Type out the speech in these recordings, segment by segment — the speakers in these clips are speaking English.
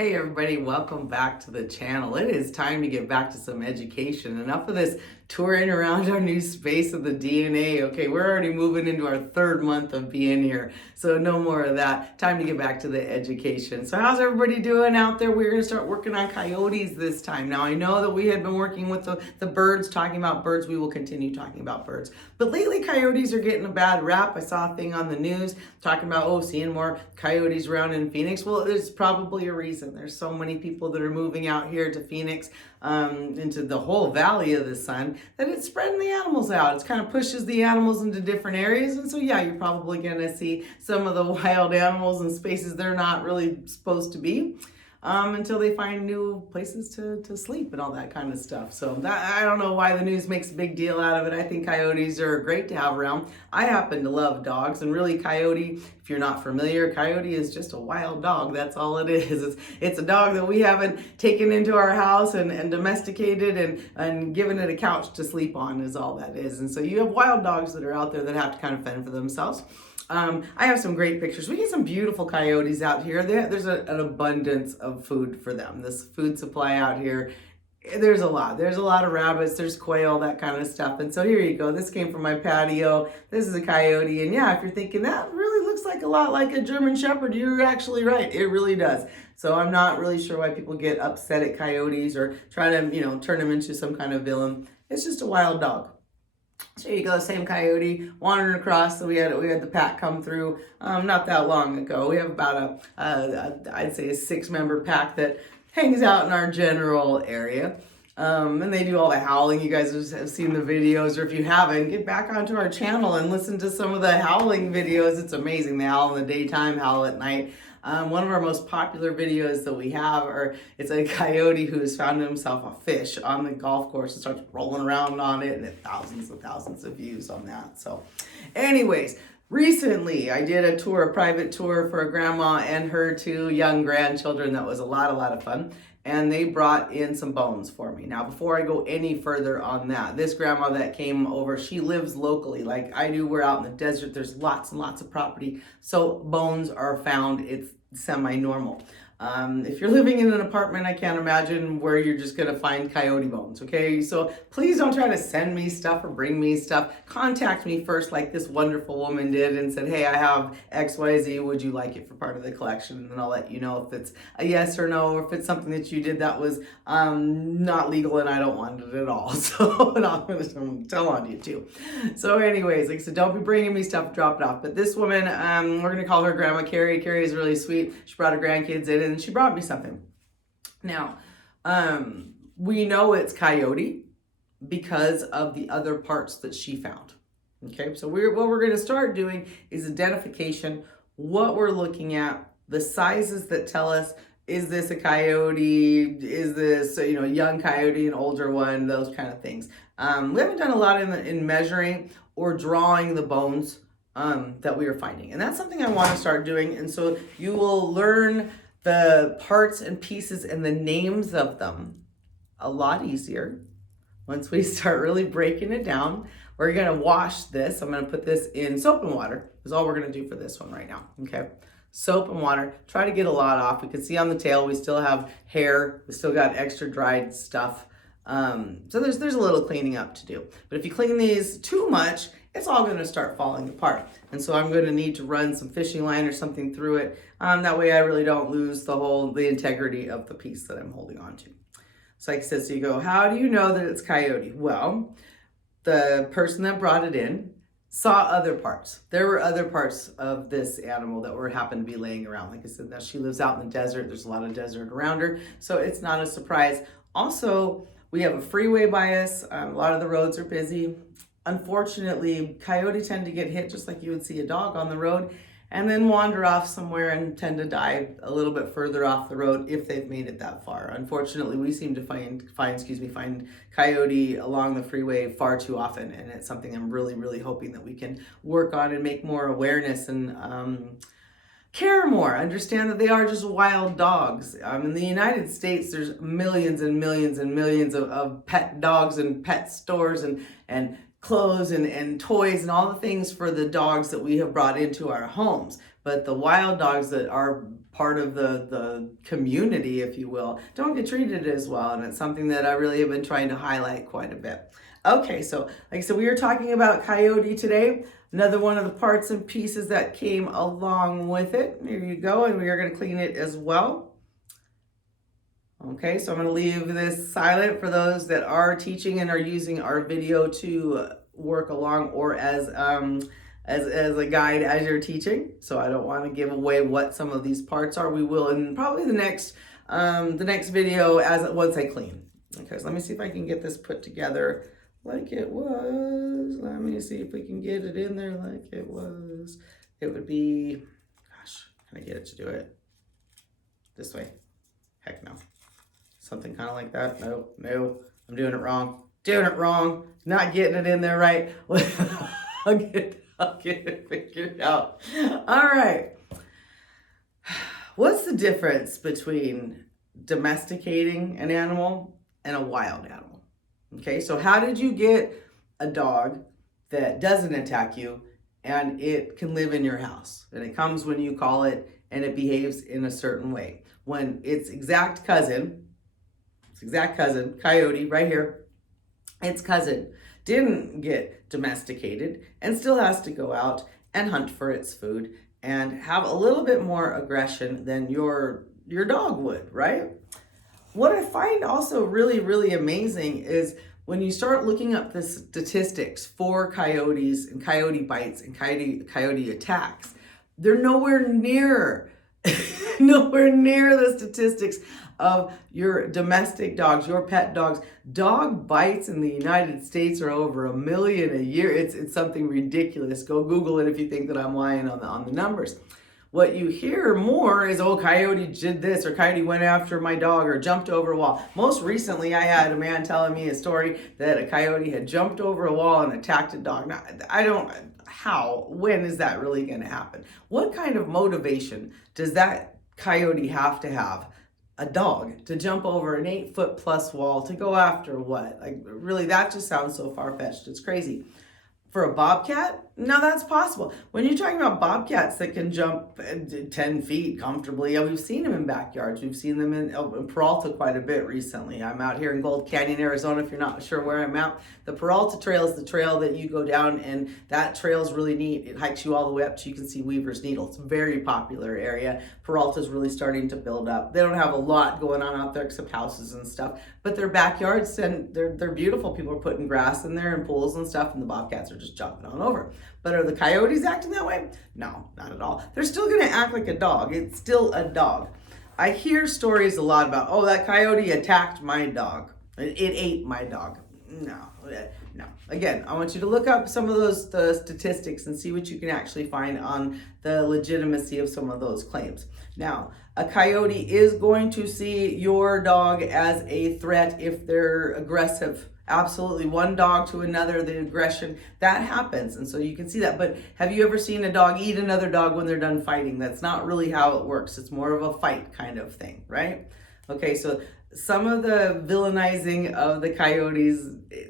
Hey everybody, welcome back to the channel. It is time to get back to some education. Enough of this touring around our new space of the DNA. Okay, we're already moving into our third month of being here, so no more of that. Time to get back to the education. So how's everybody doing out there? We're going to start working on coyotes this time. Now I know that we had been working with the birds, talking about birds. We will continue talking about birds. But lately coyotes are getting a bad rap. I saw a thing on the news talking about, seeing more coyotes around in Phoenix. Well, there's probably a reason. There's so many people that are moving out here to Phoenix, into the whole Valley of the Sun, that it's spreading the animals out. It's kind of pushes the animals into different areas. And so, yeah, you're probably going to see some of the wild animals in spaces they're not really supposed to be. Until they find new places to sleep and all that kind of stuff. So I don't know why the news makes a big deal out of it. I think coyotes are great to have around. I happen to love dogs, and really coyote, if you're not familiar, coyote is just a wild dog. That's all it is. It's a dog that we haven't taken into our house and domesticated and given it a couch to sleep on is all that is. And so you have wild dogs that are out there that have to kind of fend for themselves. I have some great pictures. We get some beautiful coyotes out here. There's an abundance of food for them. This food supply out here, there's a lot. There's a lot of rabbits, there's quail, that kind of stuff. And so here you go. This came from my patio. This is a coyote. And yeah, if you're thinking that really looks like a lot like a German Shepherd, you're actually right. It really does. So I'm not really sure why people get upset at coyotes or try to, turn them into some kind of villain. It's just a wild dog. So here you go, same coyote wandering across. So we had the pack come through not that long ago. We have about I'd say a 6-member pack that hangs out in our general area. And they do all the howling. You guys have seen the videos, or if you haven't, get back onto our channel and listen to some of the howling videos. It's amazing. They howl in the daytime, howl at night. One of our most popular videos that we have it's a coyote who has found himself a fish on the golf course and starts rolling around on it, and it thousands and thousands of views on that. So anyways, recently I did a private tour for a grandma and her 2 young grandchildren. That was a lot of fun. And they brought in some bones for me. Now, before I go any further on that, this grandma that came over, she lives locally like I do. We're out in the desert. There's lots and lots of property. So bones are found. It's semi-normal. If you're living in an apartment, I can't imagine where you're just going to find coyote bones, okay? So please don't try to send me stuff or bring me stuff. Contact me first, like this wonderful woman did, and said, hey, I have XYZ. Would you like it for part of the collection? And then I'll let you know if it's a yes or no, or if it's something that you did that was not legal and I don't want it at all. So and I'm going to tell on you too. So anyways, like I said, don't be bringing me stuff, drop it off. But this woman, we're going to call her Grandma Carrie. Carrie is really sweet. She brought her grandkids in, and she brought me something. Now, we know it's coyote because of the other parts that she found. Okay, so what we're going to start doing is identification, what we're looking at, the sizes that tell us, is this a coyote, is this a young coyote, an older one, those kind of things. We haven't done a lot in measuring or drawing the bones that we are finding. And that's something I want to start doing. And so you will learn the parts and pieces and the names of them a lot easier once we start really breaking it down. We're going to wash this. I'm going to put this in soap and water is all we're going to do for this one right now. Okay. Soap and water. Try to get a lot off. We can see on the tail we still have hair. We still got extra dried stuff. So there's a little cleaning up to do. But if you clean these too much, it's all going to start falling apart. And so I'm going to need to run some fishing line or something through it. That way I really don't lose the integrity of the piece that I'm holding on to. So like I said, so you go, how do you know that it's coyote? Well, the person that brought it in saw other parts. There were other parts of this animal that happened to be laying around. Like I said, now she lives out in the desert. There's a lot of desert around her. So it's not a surprise. Also, we have a freeway by us. A lot of the roads are busy. Unfortunately, coyotes tend to get hit just like you would see a dog on the road and then wander off somewhere and tend to die a little bit further off the road if they've made it that far. Unfortunately, we seem to find coyote along the freeway far too often, and it's something I'm really hoping that we can work on and make more awareness and care more, understand that they are just wild dogs. In the United States, there's millions and millions and millions of pet dogs and pet stores and clothes and toys and all the things for the dogs that we have brought into our homes. But the wild dogs that our part of the community, if you will, don't get treated as well. And it's something that I really have been trying to highlight quite a bit. Okay, so like I said, we were talking about Coyote today. Another one of the parts and pieces that came along with it. Here you go, and we are going to clean it as well. Okay, so I'm going to leave this silent for those that are teaching and are using our video to work along or as a guide as you're teaching. So I don't want to give away what some of these parts are. We will in probably the next video once I clean. Okay, so let me see if I can get this put together like it was. Let me see if we can get it in there like it was. It would be, gosh, can I get it to do it this way? Heck no. Something kind of like that. No, I'm doing it wrong. Not getting it in there right. I'll get it figured out. All right. What's the difference between domesticating an animal and a wild animal? Okay, so how did you get a dog that doesn't attack you and it can live in your house? And it comes when you call it and it behaves in a certain way. When its exact cousin, Coyote, right here, its cousin didn't get domesticated and still has to go out and hunt for its food and have a little bit more aggression than your dog would, right? What I find also really, really amazing is when you start looking up the statistics for coyotes and coyote bites and coyote attacks, they're nowhere near the statistics of your domestic dogs, your pet dogs. Dog bites in the United States are over 1 million a year. It's something ridiculous. Go Google it if you think that I'm lying on the numbers. What you hear more is, oh, Coyote did this, or Coyote went after my dog, or jumped over a wall. Most recently, I had a man telling me a story that a coyote had jumped over a wall and attacked a dog. Now, when is that really going to happen? What kind of motivation does that coyote have to have? A dog to jump over an 8-foot plus wall to go after what? Like, really, that just sounds so far-fetched. It's crazy. For a bobcat, no, that's possible. When you're talking about bobcats that can jump 10 feet comfortably, we've seen them in backyards. We've seen them in Peralta quite a bit recently. I'm out here in Gold Canyon, Arizona, if you're not sure where I'm at. The Peralta Trail is the trail that you go down, and that trail is really neat. It hikes you all the way up so you can see Weaver's Needle. It's a very popular area. Peralta's really starting to build up. They don't have a lot going on out there except houses and stuff, but their backyards, and they're beautiful. People are putting grass in there and pools and stuff, and the bobcats are just jumping on over. But are the coyotes acting that way? No, not at all. They're still going to act like a dog. It's still a dog. I hear stories a lot about, oh, that coyote attacked my dog. It ate my dog. No. Again, I want you to look up some of the statistics and see what you can actually find on the legitimacy of some of those claims. Now, a coyote is going to see your dog as a threat if they're aggressive. Absolutely. One dog to another, the aggression, that happens. And so you can see that. But have you ever seen a dog eat another dog when they're done fighting? That's not really how it works. It's more of a fight kind of thing, right? Okay, so some of the villainizing of the coyotes,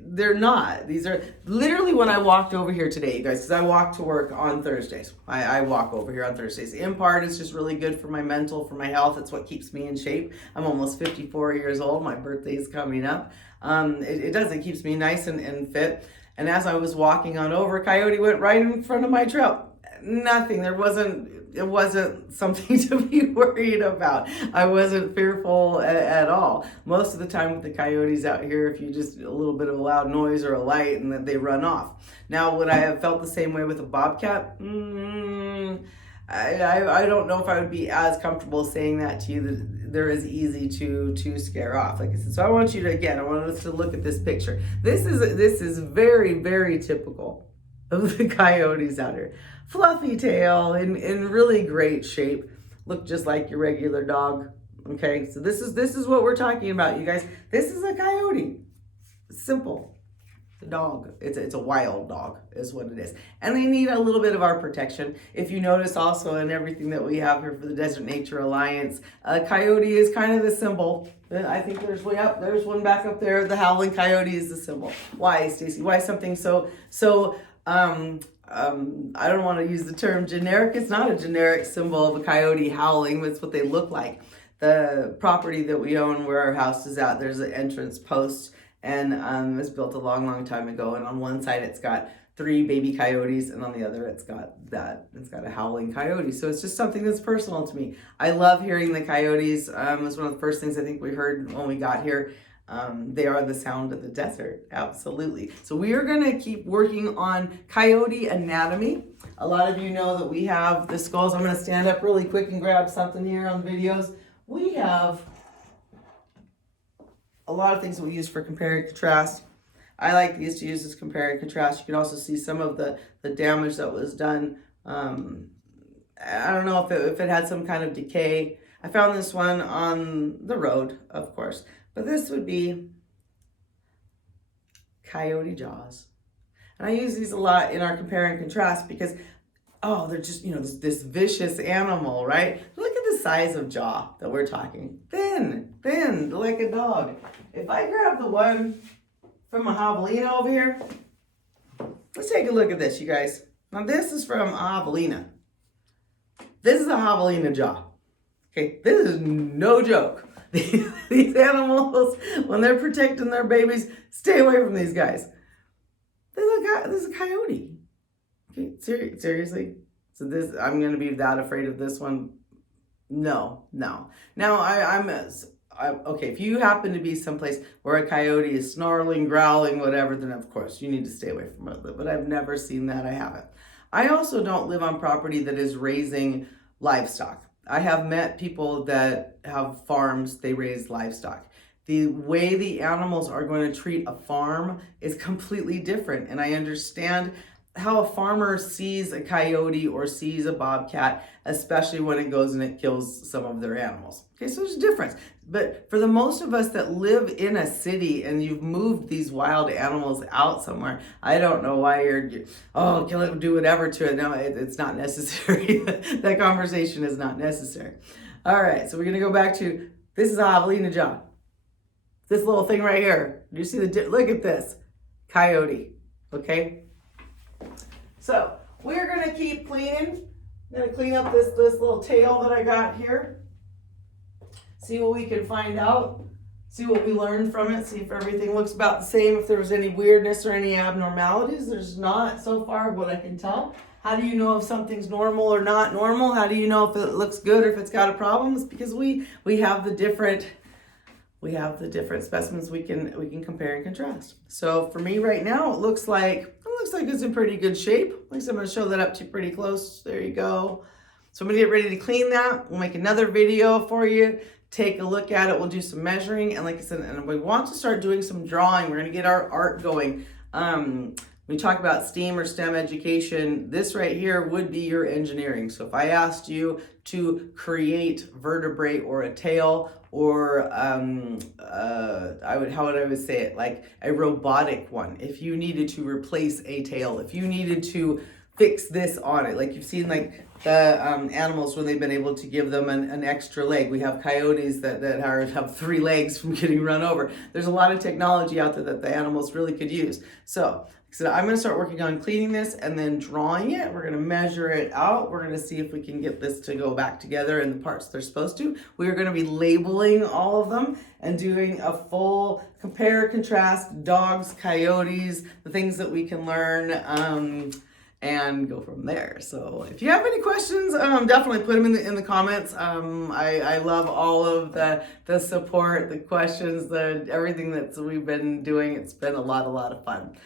they're not. These are literally when I walked over here today, you guys, because I walk to work on Thursdays. I walk over here on Thursdays. In part, it's just really good for my mental, for my health. It's what keeps me in shape. I'm almost 54 years old. My birthday's coming up. It keeps me nice and fit. And as I was walking on over, Coyote went right in front of my trail. Nothing. It wasn't something to be worried about. I wasn't fearful at all. Most of the time with the coyotes out here, if you just a little bit of a loud noise or a light, and then they run off. Now, would I have felt the same way with a bobcat? I don't know if I would be as comfortable saying that to you, that they're as easy to scare off. Like I said, so I want us to look at this picture. This is very, very typical of the coyotes out here. Fluffy tail in really great shape. Look just like your regular dog. Okay, so this is what we're talking about, you guys. This is a coyote. Simple. The dog. It's a wild dog is what it is. And they need a little bit of our protection. If you notice also in everything that we have here for the Desert Nature Alliance, a coyote is kind of the symbol. I think there's one back up there. The howling coyote is the symbol. Why, Stacy? Why something so I don't want to use the term generic. It's not a generic symbol of a coyote howling. It's what they look like. The property that we own where our house is at, there's an entrance post, and it was built a long, long time ago. And on one side, it's got 3 baby coyotes, and on the other, it's got a howling coyote. So it's just something that's personal to me. I love hearing the coyotes. It was one of the first things I think we heard when we got here. They are the sound of the desert, absolutely. So we are going to keep working on coyote anatomy. A lot of you know that we have the skulls. I'm going to stand up really quick and grab something here on the videos. We have a lot of things that we use for compare and contrast. I like these to use as compare and contrast. You can also see some of the damage that was done. I don't know if it had some kind of decay. I found this one on the road, of course. But this would be coyote jaws. And I use these a lot in our compare and contrast because, oh, they're just, this vicious animal, right? Look at the size of jaw that we're talking. Thin, like a dog. If I grab the one from a javelina over here, let's take a look at this, you guys. Now, this is from a javelina. This is a javelina jaw. Okay, this is no joke. These animals, when they're protecting their babies, stay away from these guys. This is a coyote. Okay, seriously? So this, I'm going to be that afraid of this one? No. Now, okay, if you happen to be someplace where a coyote is snarling, growling, whatever, then of course you need to stay away from it. But I've never seen that. I haven't. I also don't live on property that is raising livestock. I have met people that have farms, they raise livestock. The way the animals are going to treat a farm is completely different. And I understand how a farmer sees a coyote or sees a bobcat, especially when it goes and it kills some of their animals. Okay, so there's a difference. But for the most of us that live in a city and you've moved these wild animals out somewhere, I don't know why kill it, do whatever to it. No, it's not necessary. That conversation is not necessary. All right, so we're gonna go back to, this is a javelina jaw. This little thing right here. Do you see look at this, coyote, okay? So we're gonna keep cleaning. I'm gonna clean up this little tail that I got here. See what we can find out. See what we learned from it. See if everything looks about the same. If there was any weirdness or any abnormalities. There's not so far, what I can tell. How do you know if something's normal or not normal? How do you know if it looks good or if it's got a problem? It's because we have the different specimens we can compare and contrast. So for me right now, it looks like it's in pretty good shape. At least I'm going to show that up to you pretty close. There you go. So I'm going to get ready to clean that. We'll make another video for you. Take a look at it. We'll do some measuring. And like I said, and we want to start doing some drawing. We're going to get our art going. We talk about STEAM or STEM education. This right here would be your engineering. So if I asked you to create vertebrae or a tail, or how would I say it? Like a robotic one. If you needed to replace a tail, if you needed to fix this on it, like you've seen like the animals when they've been able to give them an extra leg. We have coyotes that have 3 legs from getting run over. There's a lot of technology out there that the animals really could use. So I'm going to start working on cleaning this and then drawing it. We're going to measure it out. We're going to see if we can get this to go back together in the parts they're supposed to. We are going to be labeling all of them and doing a full compare, contrast, dogs, coyotes, the things that we can learn, and go from there. So if you have any questions, definitely put them in the comments. I love all of the support, the questions, everything that we've been doing. It's been a lot of fun.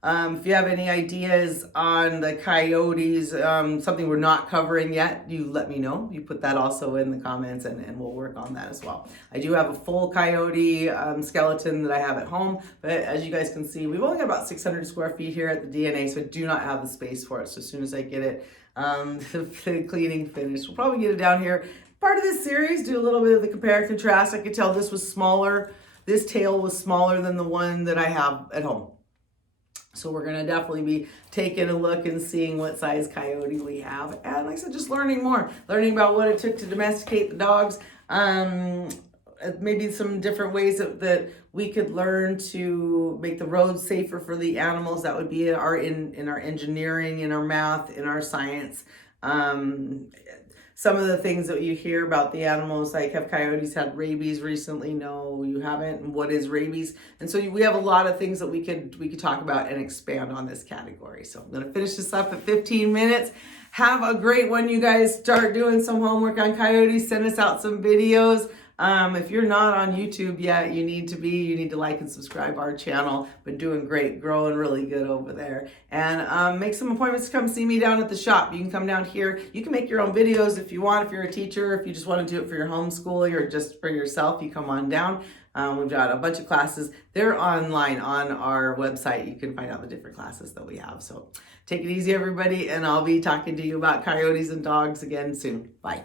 If you have any ideas on the coyotes, something we're not covering yet, you let me know. You put that also in the comments and we'll work on that as well. I do have a full coyote skeleton that I have at home, but as you guys can see, we've only got about 600 square feet here at the DNA, so I do not have the space for it. So as soon as I get it, the cleaning finished, we'll probably get it down here. Part of this series, do a little bit of the compare and contrast. I could tell this was smaller. This tail was smaller than the one that I have at home. So we're going to definitely be taking a look and seeing what size coyote we have. And like I said, just learning more. Learning about what it took to domesticate the dogs. maybe some different ways that we could learn to make the roads safer for the animals. That would be in our engineering, in our math, in our science. Some of the things that you hear about the animals, like, have coyotes had rabies recently? No, you haven't. And what is rabies? And so we have a lot of things that we could talk about and expand on this category. So I'm going to finish this up at 15 minutes. Have a great one, you guys. Start doing some homework on coyotes. Send us out some videos. If you're not on YouTube yet, you need to like and subscribe our channel. Been doing great, growing really good over there. And make some appointments to come see me down at the shop. You can come down here. You can make your own videos if you want, if you're a teacher, if you just want to do it for your homeschooling or just for yourself, you come on down. We've got a bunch of classes. They're online on our website. You can find out the different classes that we have. So take it easy, everybody, and I'll be talking to you about coyotes and dogs again soon. Bye.